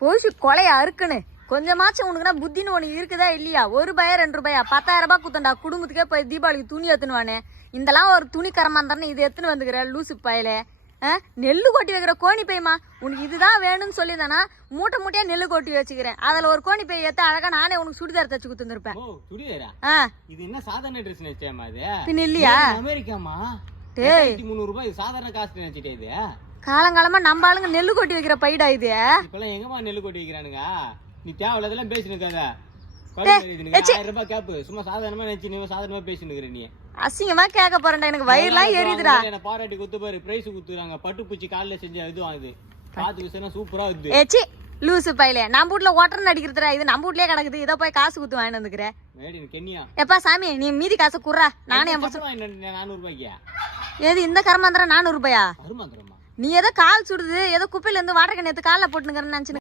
போச்சு கொலையா இருக்குன்னு கொஞ்சமாச்சும் உனக்குன்னா புத்தின்னு உனக்கு இருக்குதா இல்லையா? ₹1 ₹2 10,000 குத்தண்டா குடும்பத்துக்கே போய் தீபாவளிக்கு துணி எத்துனுவானே. இதெல்லாம் ஒரு துணி கரமாந்தானே இது எத்துன்னு வந்துக்கிற லூசு பயலே. நெல்லு கொட்டி வைக்கிற கோணி பையமா உனக்கு இதுதான் வேணும்னு சொல்லிதானா மூட்டை மூட்டையா நெல்லு கொட்டி வச்சுக்கிறேன். அதுல ஒரு கோணி பை ஏத்த அழகா நானே உனக்கு சுடிதார் தச்சு குத்துருப்பேன். இது என்ன சாதாரண ட்ரெஸ் நினைச்சேமா? இது பின் இல்லையா? அமெரிக்காமா? டேய் ₹300 சாதாரண காசு நினைச்சிட்டே. இது காலங்காலமா நம்ம ஆளுங்க நெல்லு கொட்டி வைக்கிற பைடா இது. இப்பெல்லாம் எங்கம்மா நெல்லு கொட்டி வைக்கிறானுங்க? நீ தேவையில்லதெல்லாம் பேசினுக்காத. ₹1000 கேப்பு சும்மா சாதாரணமா நினைச்சு நீ சாதாரணமா பேசினுக்கிற. நீ அசிங்கமா கேட்க போறேன்டா, எனக்கு வயிறுலாம் எரியுதுடா. என்ன பாராட்டி குத்து பாரு, பிரைஸ் குத்துறாங்க. பட்டுப்பூச்சி காலில் செஞ்ச இது வாங்குது. பாத்து விஷயம் சூப்பரா இருக்குது. ஏச்சி லூசு பையலே, நம்ம வீட்ல ஓட்டர் அடிக்கிறதுடா, இது நம்ம வீட்லயே கிடக்குது. இதை போய் காசு குத்து வாங்கிட்டு வந்துக்கிறேன். கென்யா எப்பா சாமி நீ மீதி காசு குடுறா, நானே ₹400. ஏது இந்த கருமாந்திரம் ₹400? கருமாந்திரமா? நீ ஏதோ கால் சுடுது, ஏதோ குப்பையில இருந்து வாட்டர் கேன் எடுத்து காலில் போட்டுனுங்கன்னு நினைச்சு